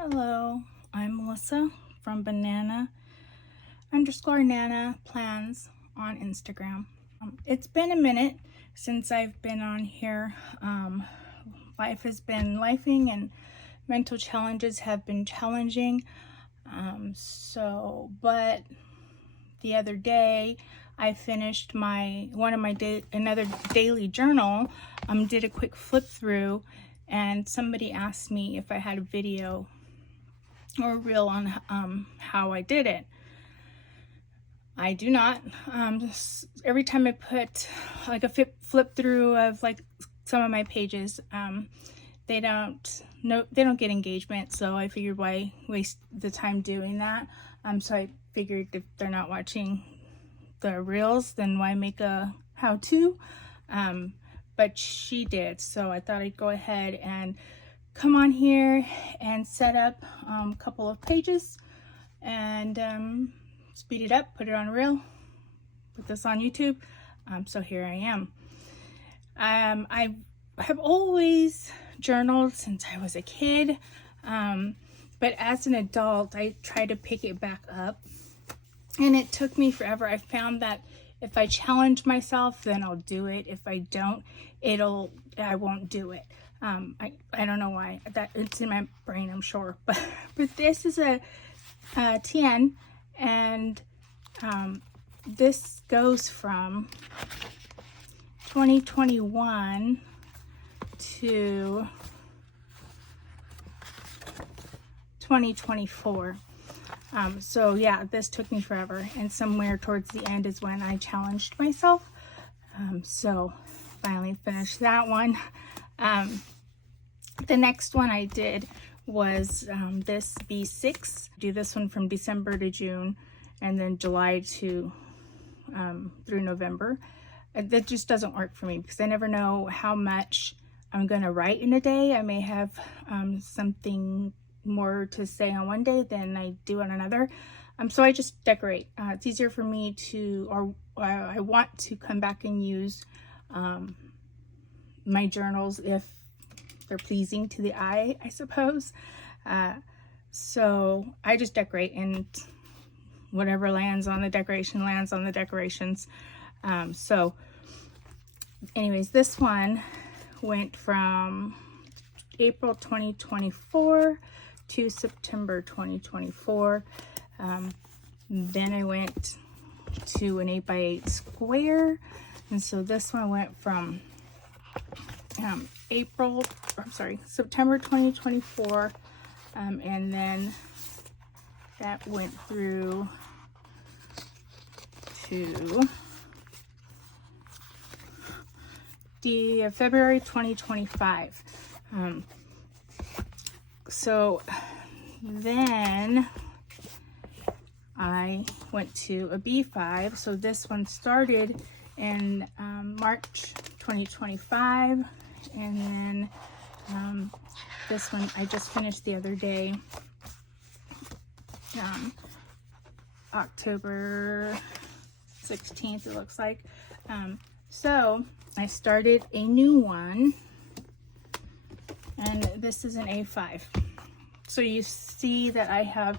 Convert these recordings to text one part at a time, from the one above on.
Hello, I'm Melissa from banana_nana plans on Instagram. It's been a minute since I've been on here. Life has been lifing and mental challenges have been challenging. But the other day I finished another daily journal. Did a quick flip through, and somebody asked me if I had a video or reel on how I did it. I do not. Every time I put like a flip through of like some of my pages, they don't get engagement. So I figured, why waste the time doing that? So I figured if they're not watching the reels, then why make a how-to? But she did, so I thought I'd go ahead and come on here and set up a couple of pages and speed it up, put it on reel, put this on YouTube. So here I am. I have always journaled since I was a kid, but as an adult I tried to pick it back up, and it took me forever. I found that if I challenge myself, then I'll do it. If I don't, I won't do it. I don't know why. That it's in my brain, I'm sure. But this is a TN, and this goes from 2021 to 2024. So yeah, this took me forever, and somewhere towards the end is when I challenged myself. So finally finished that one. The next one I did was this B6. Do this one from December to June, and then July to through November. That just doesn't work for me because I never know how much I'm gonna write in a day. I may have something more to say on one day than I do on another. So I just decorate. It's easier for me to, I want to come back and use my journals if they're pleasing to the eye, I suppose. So I just decorate, and whatever lands on the decoration lands on the decorations. So anyways, this one went from April 2024 to September 2024. Then I went to an 8x8 square, and so this one went from September 2024, and then that went through to the February 2025. So then I went to a B5. So this one started in March 2025, and then this one I just finished the other day, October 16th it looks like. So I started a new one, and this is an A5. So you see that I have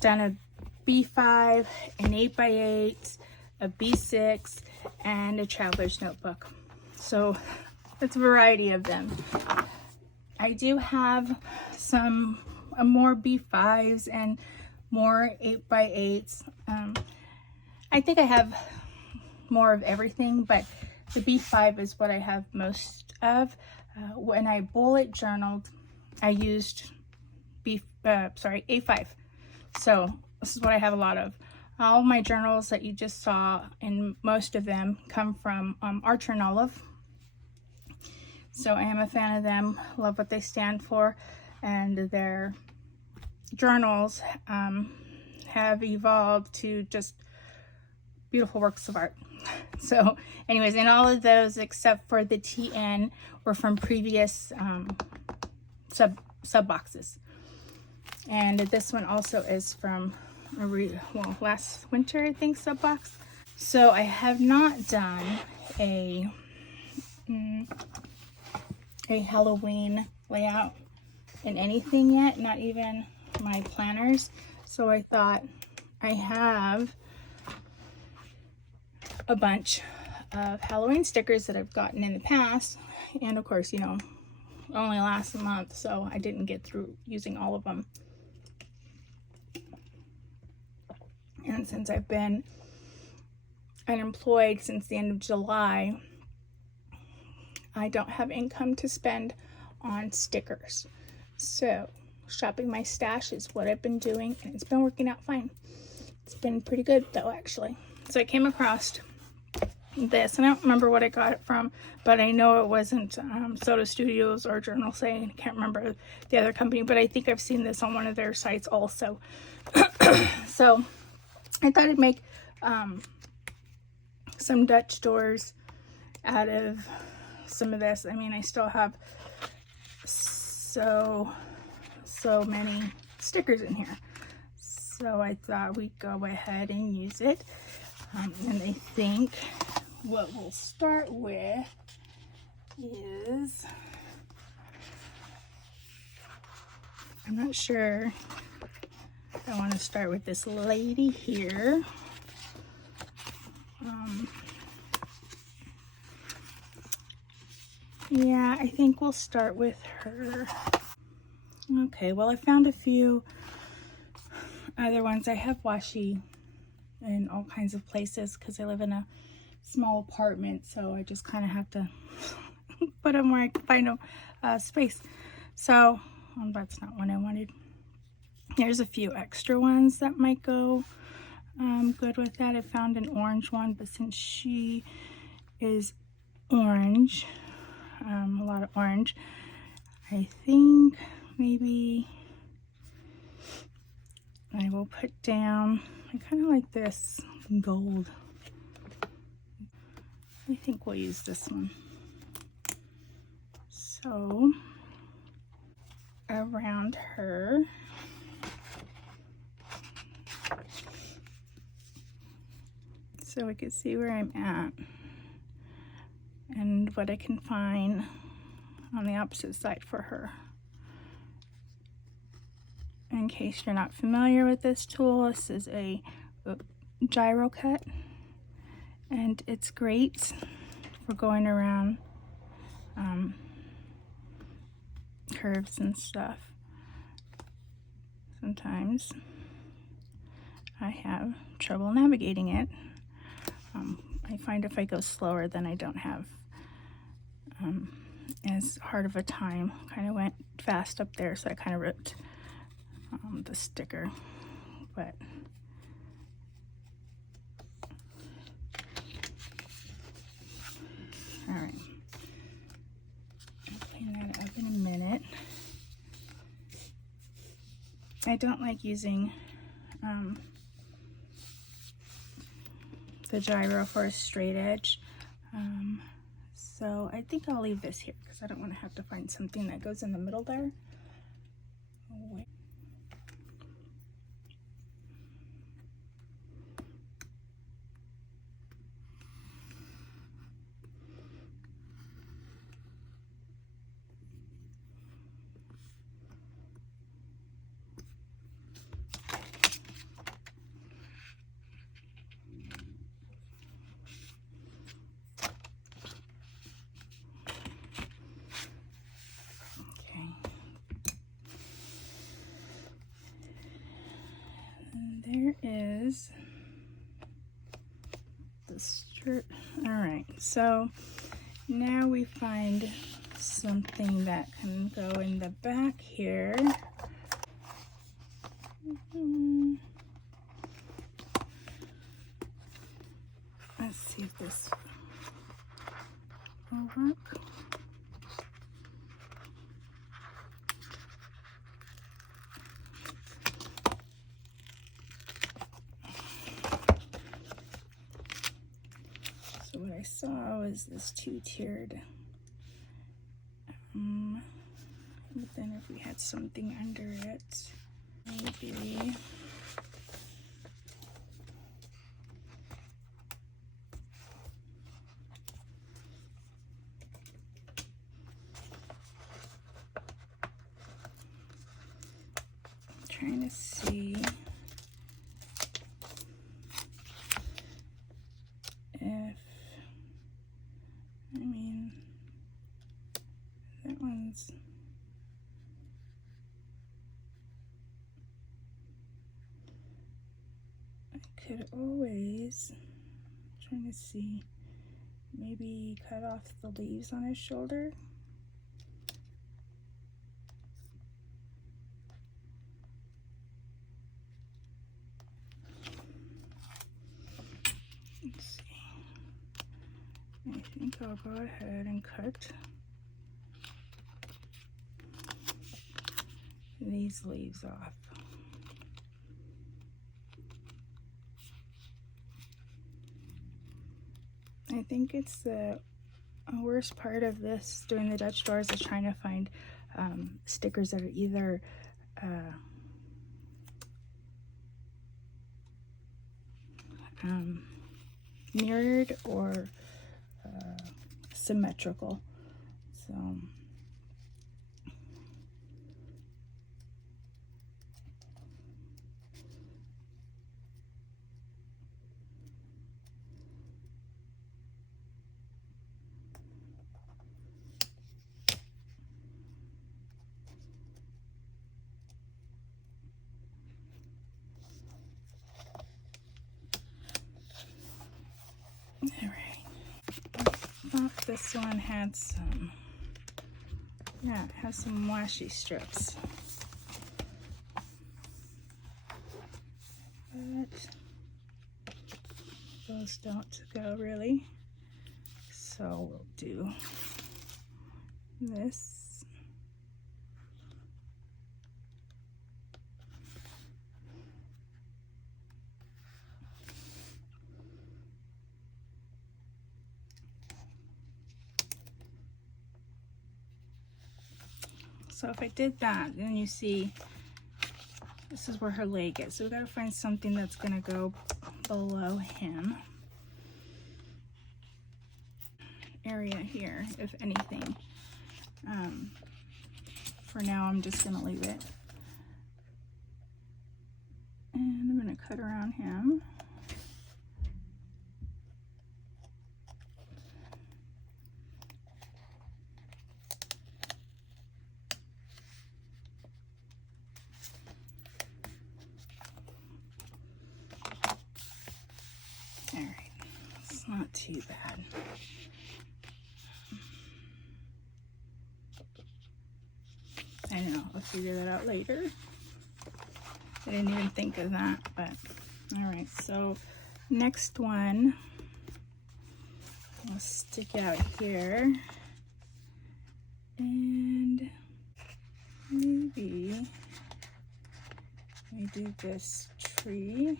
done a B5, an 8x8, a B6, and a traveler's notebook. So it's a variety of them. I do have some more B5s and more 8x8s. I think I have more of everything, but the B5 is what I have most of. When I bullet journaled, I used A5. So this is what I have a lot of. All my journals that you just saw, and most of them come from Archer and Olive. So I am a fan of them, love what they stand for, and their journals have evolved to just beautiful works of art. So anyways, and all of those except for the TN were from previous sub boxes. And this one also is from last winter, I think, sub box. So I have not done a Halloween layout in anything yet, not even my planners. So I thought, I have a bunch of Halloween stickers that I've gotten in the past, and of course, you know, only lasts a month, so I didn't get through using all of them. And since I've been unemployed since the end of July, I don't have income to spend on stickers. So shopping my stash is what I've been doing, and it's been working out fine. It's been pretty good though, actually. So I came across this, and I don't remember what I got it from, but I know it wasn't Soda Studios or Journal Saying. I can't remember the other company, but I think I've seen this on one of their sites also. So I thought I'd make some Dutch doors out of some of this. I mean, I still have so many stickers in here, so I thought we'd go ahead and use it. And I think what we'll start with is, I'm not sure, I want to start with this lady here. Yeah, I think we'll start with her. Okay, well, I found a few other ones. I have washi in all kinds of places because I live in a small apartment, so I just kind of have to put them where I can find a space. So that's not what I wanted. There's a few extra ones that might go good with that. I found an orange one, but since she is orange, a lot of orange, I think maybe I will put down, I kind of like this gold. I think we'll use this one. So around her, so we can see where I'm at and what I can find on the opposite side for her. In case you're not familiar with this tool, this is a gyro cut, and it's great for going around curves and stuff. Sometimes I have trouble navigating it. I find if I go slower, then I don't have as hard of a time. Kind of went fast up there, so I kind of ripped the sticker, but all right, I'll clean that up in a minute. I don't like using the gyro for a straight edge, so I think I'll leave this here because I don't want to have to find something that goes in the middle there. There is the strip. All right, so now we find something that can go in the back here. Let's see if this will work. So what I saw was this two-tiered, but then if we had something under it, maybe. trying to see if, I mean, that one's, I could always, trying to see, maybe cut off the leaves on his shoulder. Let's see. I think I'll go ahead and cut these leaves off. I think it's the worst part of this doing the Dutch doors is trying to find stickers that are either mirrored or symmetrical. All right. I thought this one had some, yeah, it has some washi strips. But those don't go really. So we'll do this. So if I did that, then you see this is where her leg is. So we gotta find something that's gonna go below him. Area here, if anything. For now, I'm just gonna leave it. And I'm gonna cut around him. All right, it's not too bad. I know, I'll figure that out later. I didn't even think of that, but all right, so next one, I'll stick out here, and maybe we do this tree.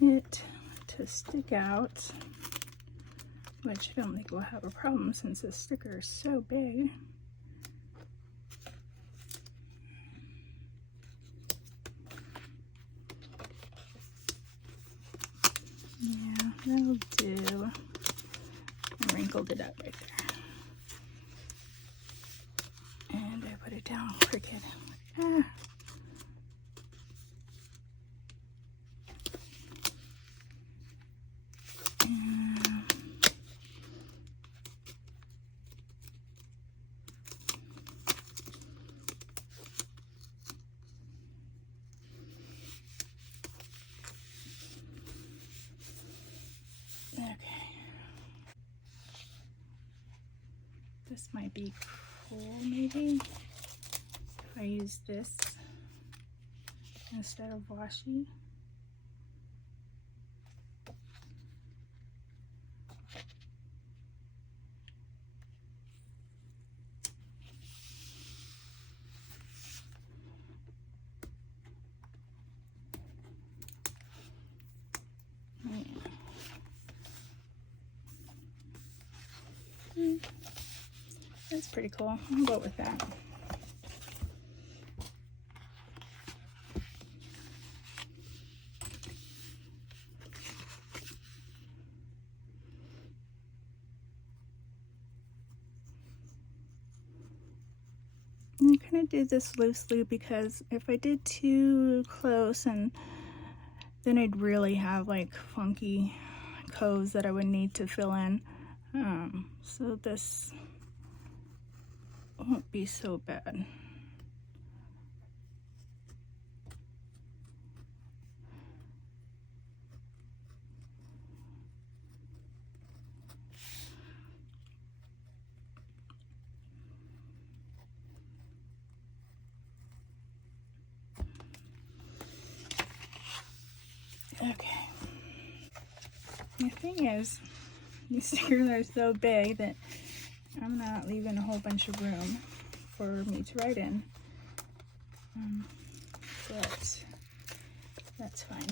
It to stick out, which I don't think we'll have a problem since this sticker is so big. Yeah, that'll do. I wrinkled it up right there. And I put it down crooked. Ah. This might be cool, maybe, if I use this instead of washi. That's pretty cool. I'll go with that. And I kind of did this loosely because if I did too close, and then I'd really have like funky coves that I would need to fill in. So this won't be so bad. Okay. The thing is, these stickers are so big that I'm not leaving a whole bunch of room for me to write in. But that's fine.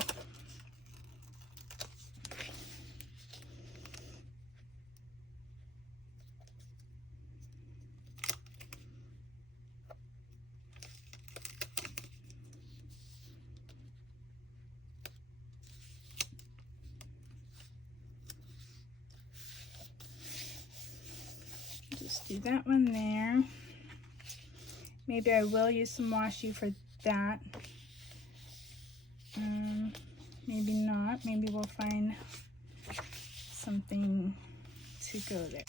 Just do that one there. Maybe I will use some washi for that. Maybe not. Maybe we'll find something to go there.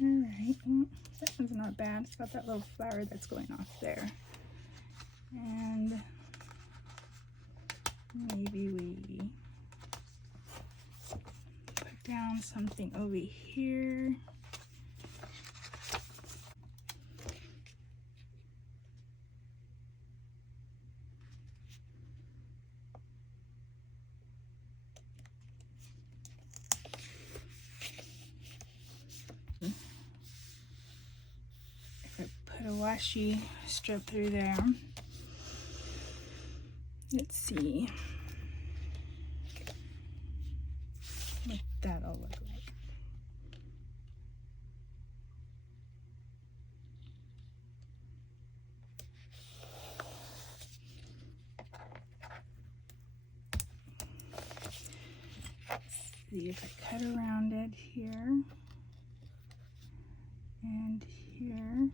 Alright, well, that one's not bad. It's got that little flower that's going off there. And maybe we put down something over here. If I put a washi strip through there, let's see what that'll look like. Let's see if I cut around it here and here.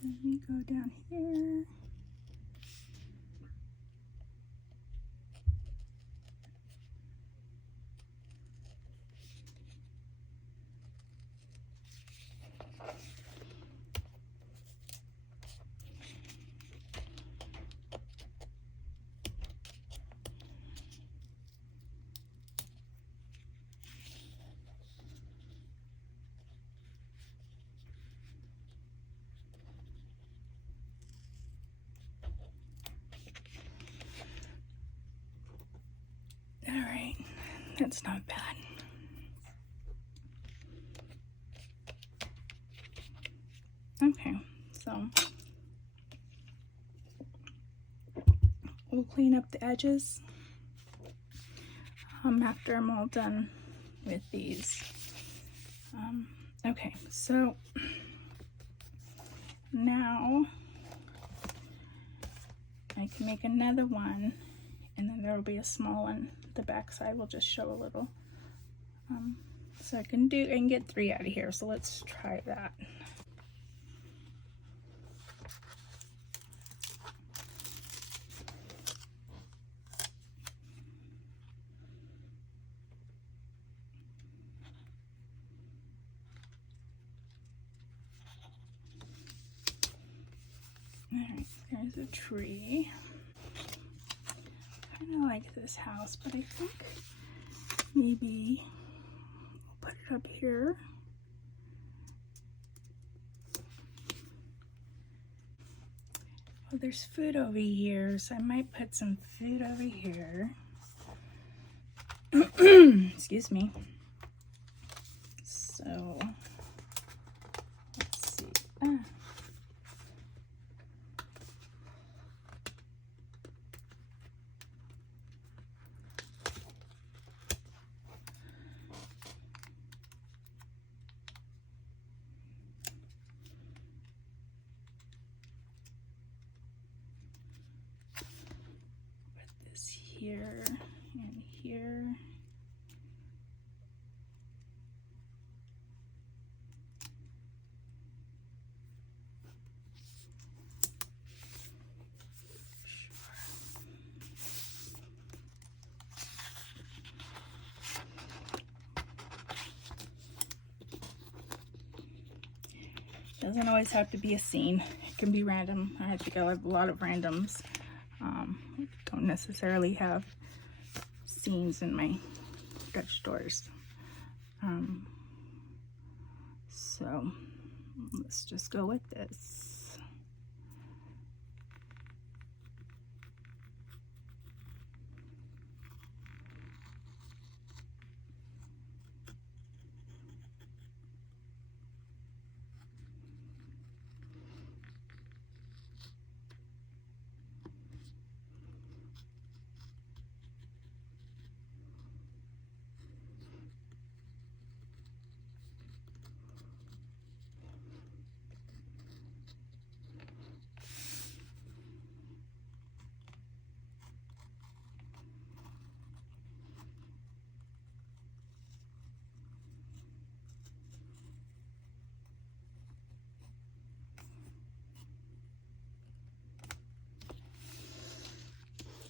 Then we go down here. All right, that's not bad. Okay, so we'll clean up the edges after I'm all done with these. Okay, so now I can make another one, and then there will be a small one. The back side will just show a little. So I can get 3 out of here, so let's try that. Alright, there's a tree. Kind of like this house, but I think maybe we'll put it up here. Well, there's food over here, so I might put some food over here. Excuse me. So, let's see. Put this here and here. Doesn't always have to be a scene. It can be random. I think I have a lot of randoms. Don't necessarily have scenes in my Dutch stores. So let's just go with this.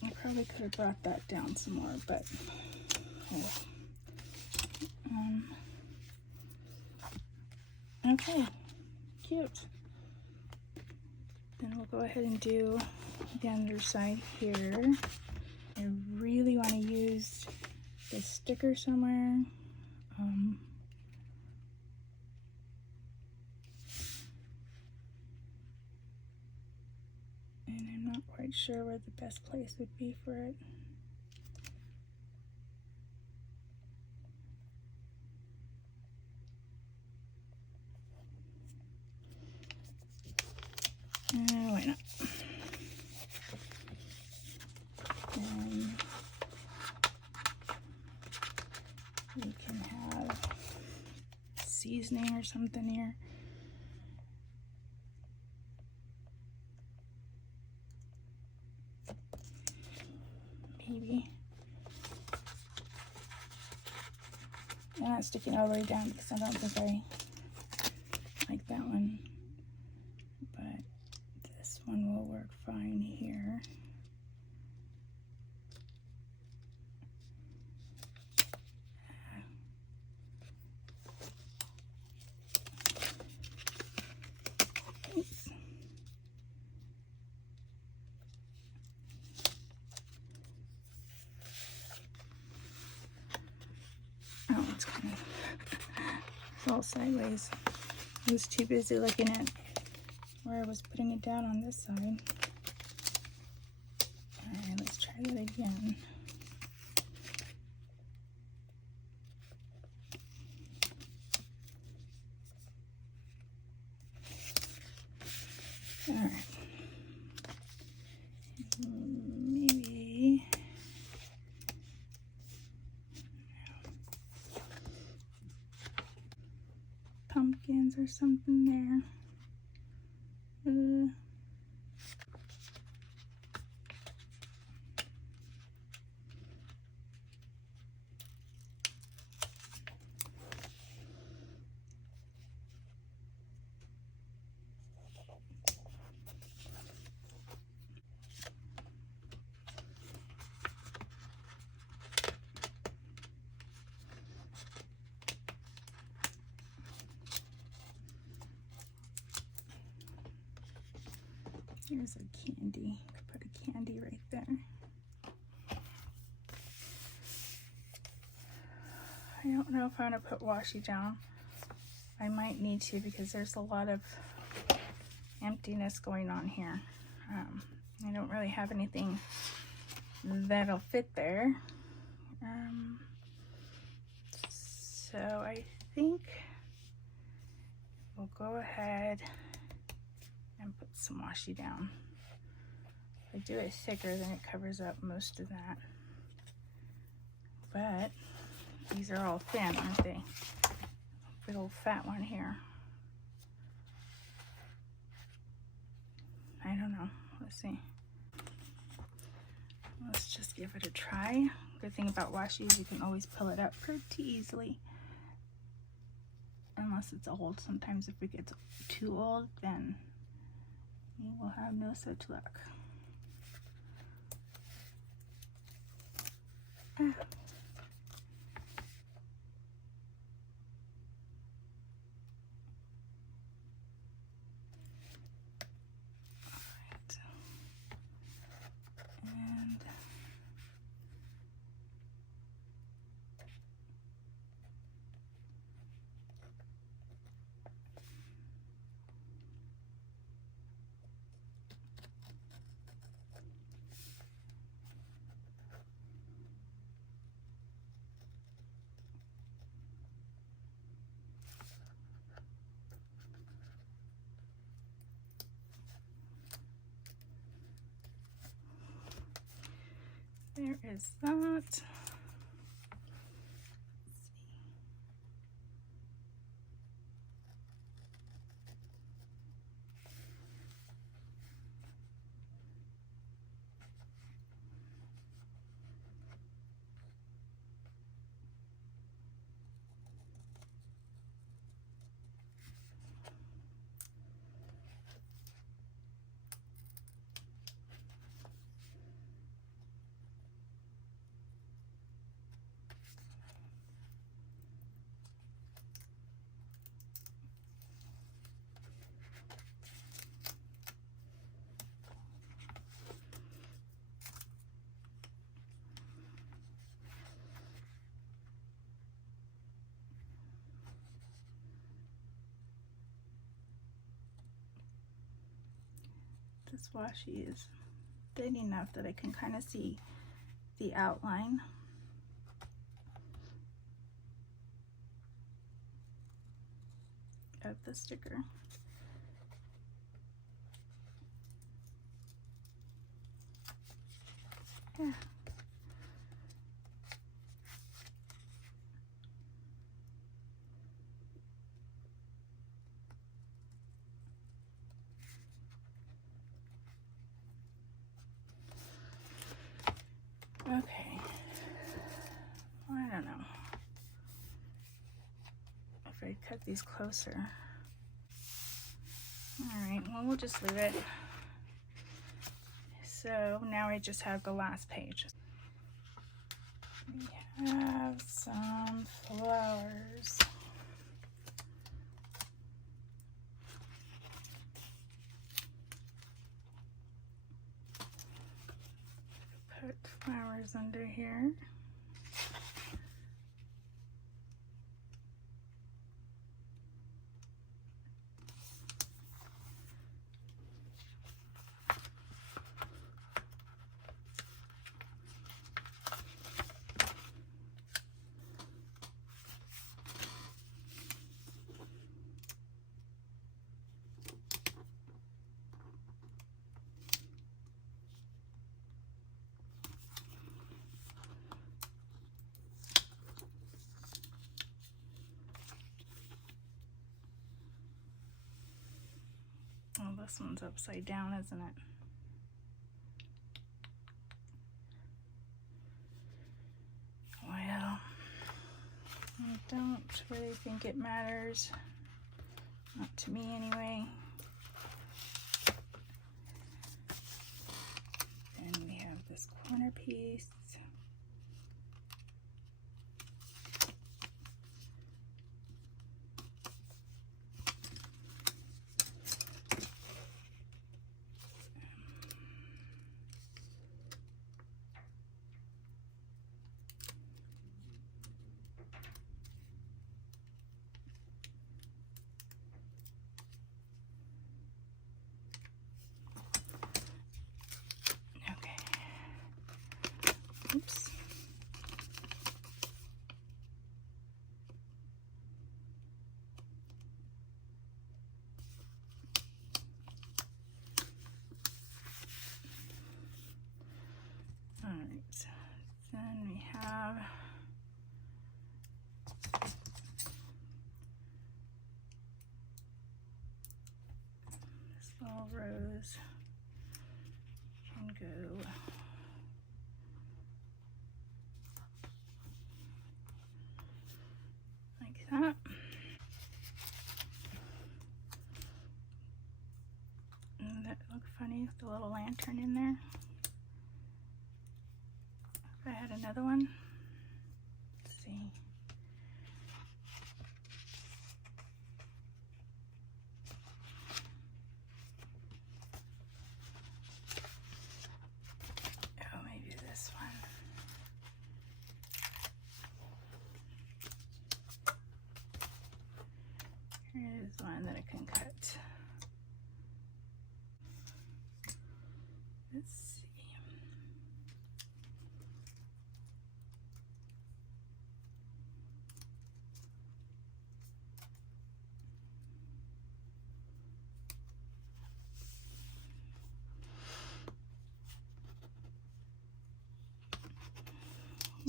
I probably could have brought that down some more, but okay, cute. Then we'll go ahead and do the underside here. I really want to use this sticker somewhere. And I'm not quite sure where the best place would be for it. Why not? We can have seasoning or something here. Maybe. I'm not sticking all the way down because I don't think I like that one. But this one will work fine here. Oops. Oh, it's kind of all sideways. I was too busy looking at where I was putting it down on this side. Alright, let's try that again. Alright. Maybe pumpkins or something there. Here's a candy. Could put a candy right there. I don't know if I want to put washi down. I might need to because there's a lot of emptiness going on here. I don't really have anything that'll fit there. So I think we'll go ahead and put some washi down. If I do it thicker, then it covers up most of that. But these are all thin, aren't they? Big old fat one here. I don't know. Let's see. Let's just give it a try. Good thing about washi is you can always pull it up pretty easily. Unless it's old. Sometimes if it gets too old, then you will have no such luck. There is that. This washi is thin enough that I can kind of see the outline. Of the sticker. Yeah. Okay, I don't know if I cut these closer. All right, well, we'll just leave it. So now I just have the last page. We have some flowers. Put flowers under here. Oh, this one's upside down, isn't it? Well, I don't really think it matters. Not to me, anyway. And we have this corner piece. we have this little rose. Can go like that. And that looked funny with the little lantern in there. If I had another one, let's see. Oh, maybe this one. Here's one that I can cut. Let's see.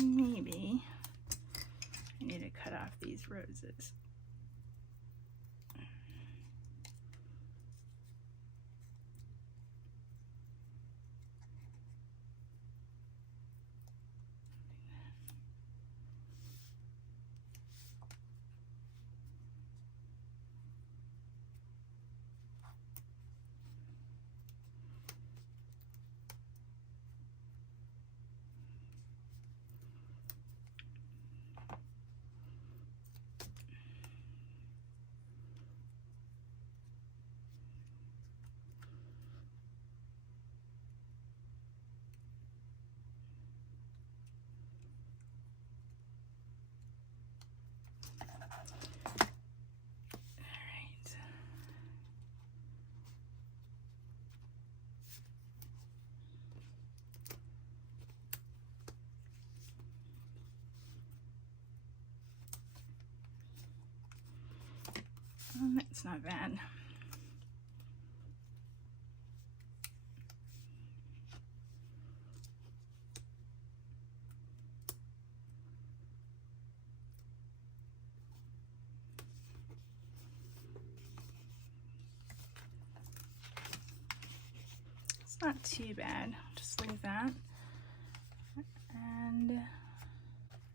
Maybe I need to cut off these roses. That's not bad. It's not too bad. Just leave that. And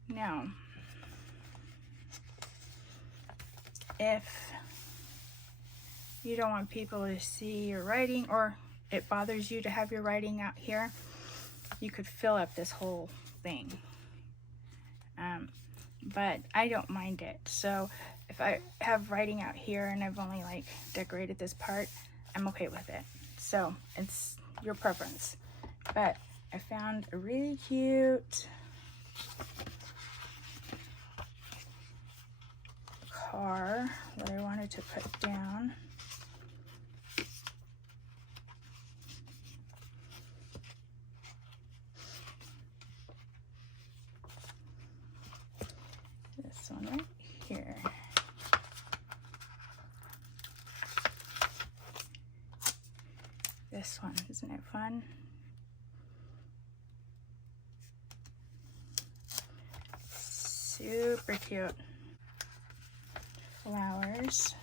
now, if you don't want people to see your writing, or it bothers you to have your writing out here, you could fill up this whole thing. But I don't mind it. So if I have writing out here and I've only like decorated this part, I'm okay with it. So it's your preference. But I found a really cute car that I wanted to put down. This one right here. This one, isn't it fun? Super cute. Flowers.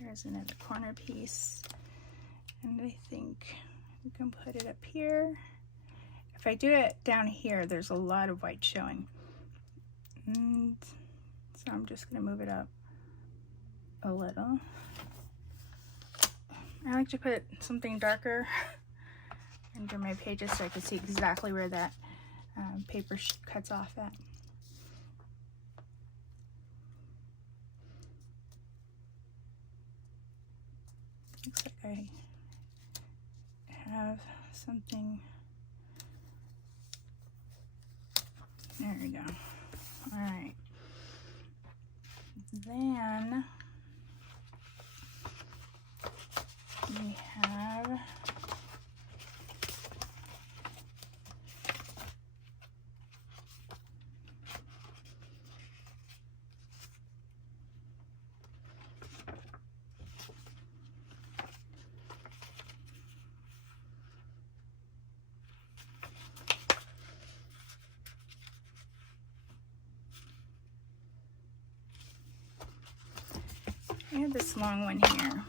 There's another corner piece. And I think we can put it up here. If I do it down here, there's a lot of white showing. And so I'm just gonna move it up a little. I like to put something darker under my pages so I can see exactly where that paper cuts off at. Looks like I have something. There we go. All right. Then we have I have this long one here,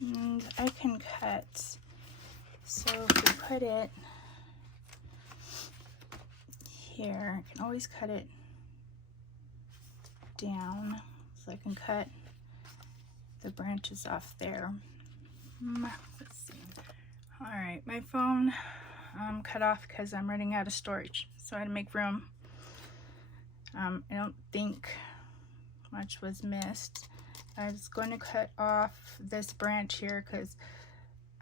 and I can cut. So if we put it here, I can always cut it down, so I can cut the branches off there. Let's see. All right, my phone cut off because I'm running out of storage, so I had to make room. I don't think much was missed. I was going to cut off this branch here because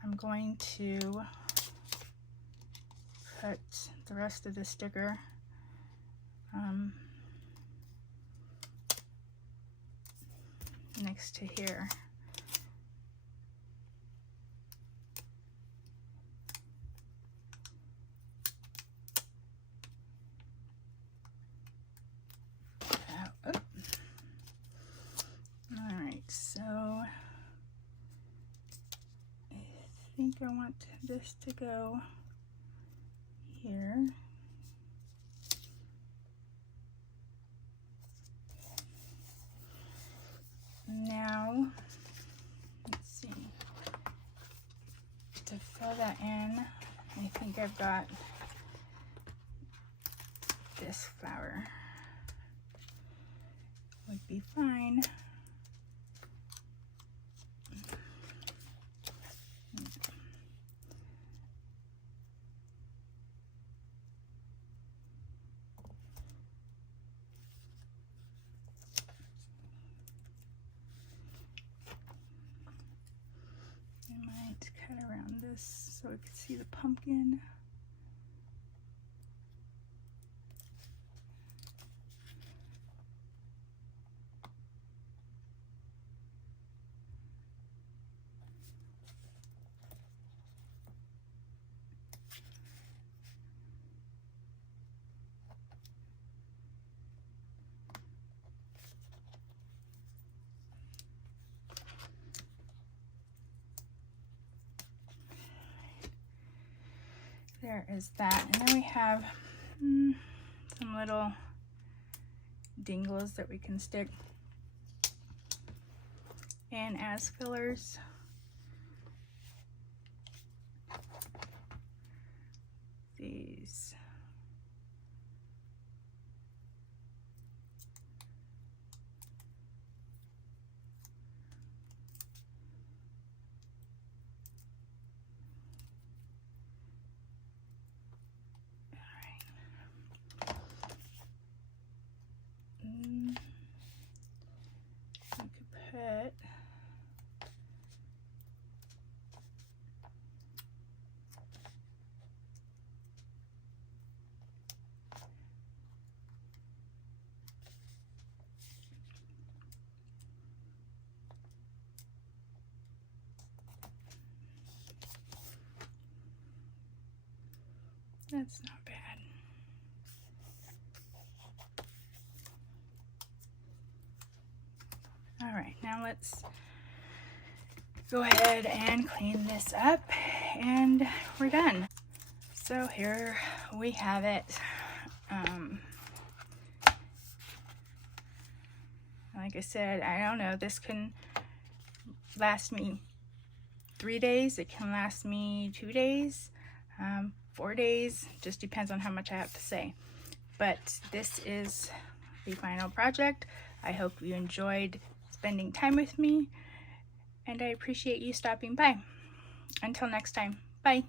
I'm going to cut the rest of the sticker next to here. Alright, so I think I want this to go here. Now, let's see, to fill that in, I think I've got this flower would be fine. I might cut around this so I can see the pumpkin. There is that, and then we have some little dingles that we can stick in as fillers. These. Put that's not bad. All right, now let's go ahead and clean this up, and we're done. So here we have it. Like I said, I don't know, this can last me 3 days, it can last me 2 days, 4 days, just depends on how much I have to say. But this is the final project. I hope you enjoyed spending time with me, and I appreciate you stopping by. Until next time, bye.